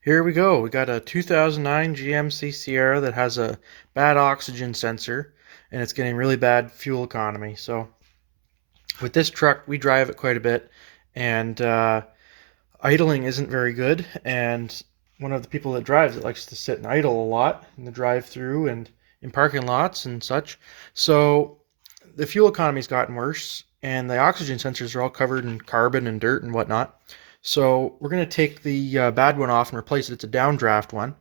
Here we go. We got a 2009 GMC Sierra that has a bad oxygen sensor and it's getting really bad fuel economy. So with this truck, we drive it quite a bit and idling isn't very good. And one of the people that drives it likes to sit and idle a lot in the drive-through and in parking lots and such. So the fuel economy's gotten worse and the oxygen sensors are all covered in carbon and dirt and whatnot. So we're going to take the bad one off and replace it. It's a downdraft one.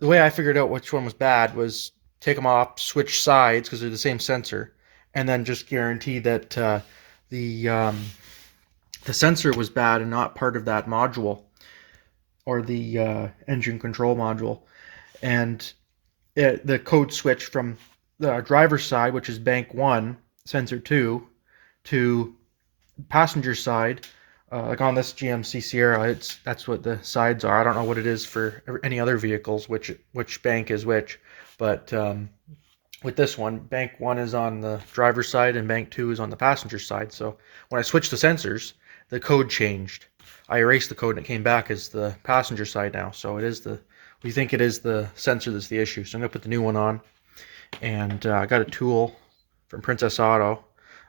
The way I figured out which one was bad was take them off, switch sides because they're the same sensor, and then just guarantee that the um, the sensor was bad and not part of that module or the engine control module. And the code switch from the driver's side, which is bank 1, sensor 2, to passenger side, like on this GMC Sierra, that's what the sides are. I don't know what it is for any other vehicles, which bank is which, but with this one, bank 1 is on the driver's side and bank 2 is on the passenger side. So when I switched the sensors, the code changed. I erased the code and it came back as the passenger side now. So we think it is the sensor that's the issue. So I'm gonna put the new one on, and I got a tool from Princess Auto.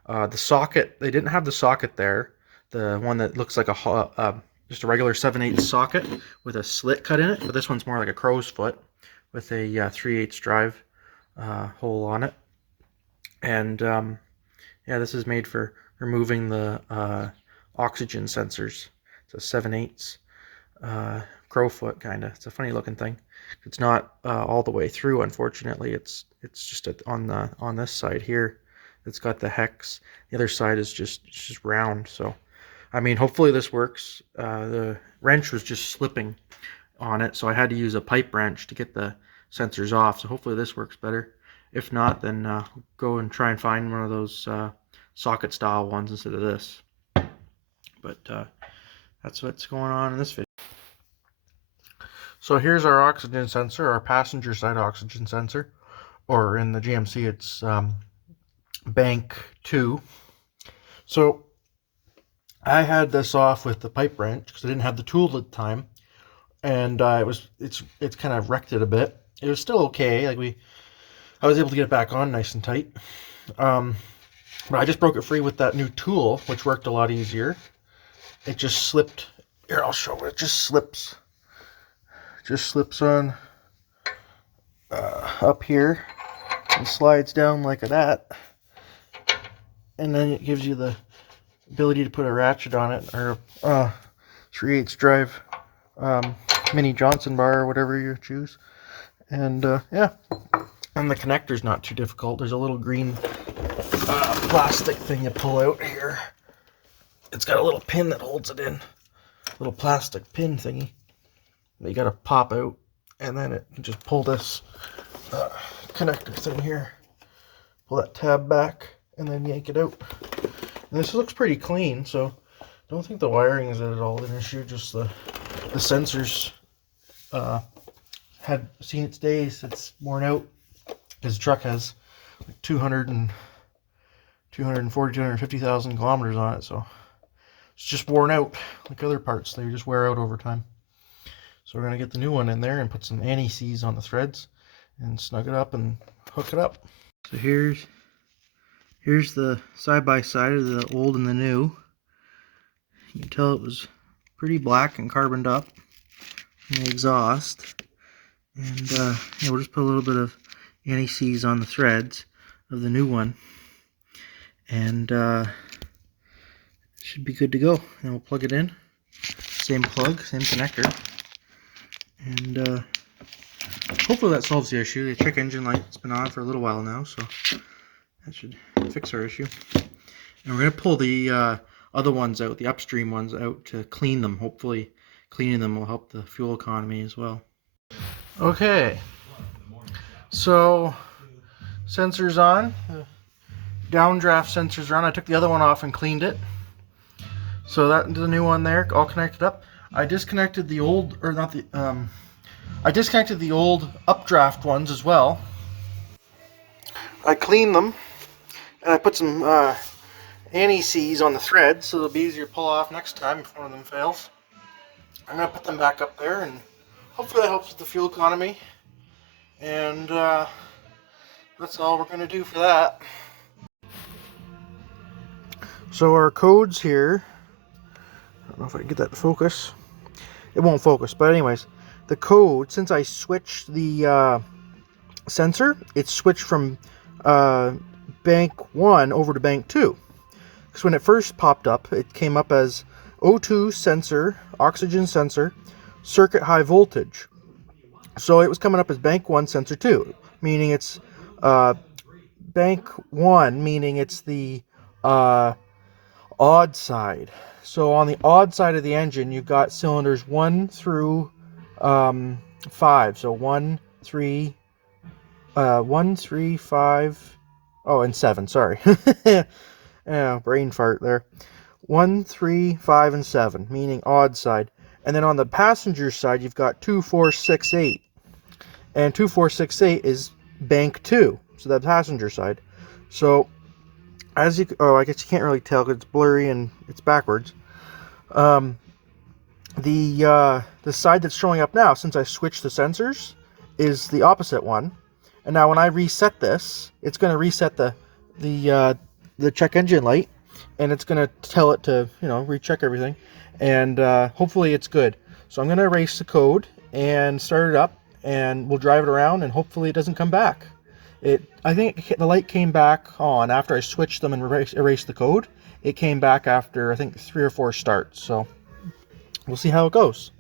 The socket, they didn't have the socket there. The one that looks like just a regular 7/8 socket with a slit cut in it, but this one's more like a crow's foot with a 3/8 drive hole on it. And yeah, this is made for removing the oxygen sensors. It's a 7/8 crow foot kind of. It's a funny looking thing. It's not all the way through, unfortunately. It's just on this side here. It's got the hex. The other side is just round. So, I mean, hopefully this works. The wrench was just slipping on it, so I had to use a pipe wrench to get the sensors off. So hopefully this works better. If not, then go and try and find one of those socket style ones instead of this. But that's what's going on in this video. So here's our oxygen sensor, our passenger side oxygen sensor, or in the GMC it's bank 2. So I had this off with the pipe wrench because I didn't have the tool at the time, and it's kind of wrecked it a bit. It was still okay. I was able to get it back on nice and tight. But I just broke it free with that new tool, which worked a lot easier. It just slipped. Here, I'll show it. It just slips. Just slips on up here and slides down like that. And then it gives you the ability to put a ratchet on it, or 3/8 drive mini Johnson bar or whatever you choose. And yeah, and the connector's not too difficult. There's a little green plastic thing you pull out here. It's got a little pin that holds it in, little plastic pin thingy that you got to pop out, and then it just pull this connector thing here, pull that tab back, and then yank it out. And this looks pretty clean, so I don't think the wiring is at all an issue. Just the sensors had seen its days. It's worn out because the truck has like 250,000 kilometers on it, so it's just worn out like other parts. They just wear out over time. So we're going to get the new one in there and put some anti-seize on the threads and snug it up and hook it up. So here's the side-by-side of the old and the new. You can tell it was pretty black and carboned up in the exhaust. And yeah, we'll just put a little bit of anti-seize on the threads of the new one. And should be good to go. And we'll plug it in. Same plug, same connector. And hopefully that solves the issue. The check engine light's been on for a little while now, so that should fix our issue. And we're going to pull the other ones out, the Upstream ones out, to clean them. Hopefully cleaning them will help the fuel economy as well. Okay, so sensors on, the downdraft sensors are on. I took the other one off and cleaned it. So that's the new one there, all connected up. I disconnected the old, or not the, I disconnected the old updraft ones as well. I cleaned them, and I put some anti-seize on the threads so it'll be easier to pull off next time if one of them fails. I'm going to put them back up there and hopefully that helps with the fuel economy. And that's all we're going to do for that. So our codes here, I don't know if I can get that to focus. It won't focus, but anyways, the code, since I switched the sensor, it switched from bank 1 over to bank 2. Because when it first popped up, it came up as O2 sensor, oxygen sensor, circuit high voltage. So it was coming up as bank 1 sensor 2, meaning it's bank 1, meaning it's the odd side. So on the odd side of the engine, you've got cylinders 1 through 5. So 1, 3, 5, oh, and 7, sorry. Yeah, brain fart there. 1, 3, 5, and 7, meaning odd side. And then on the passenger side, you've got 2, 4, 6, 8. And 2, 4, 6, 8 is bank 2, so the passenger side. So, as you, oh, I guess you can't really tell because it's blurry and it's backwards. The side that's showing up now, since I switched the sensors, is the opposite one. And now when I reset this, it's going to reset the check engine light, and it's going to tell it to, recheck everything, and hopefully it's good. So I'm going to erase the code and start it up, and we'll drive it around, and hopefully it doesn't come back. I think the light came back on after I switched them and erased the code. It came back after, I think, 3 or 4 starts. So we'll see how it goes.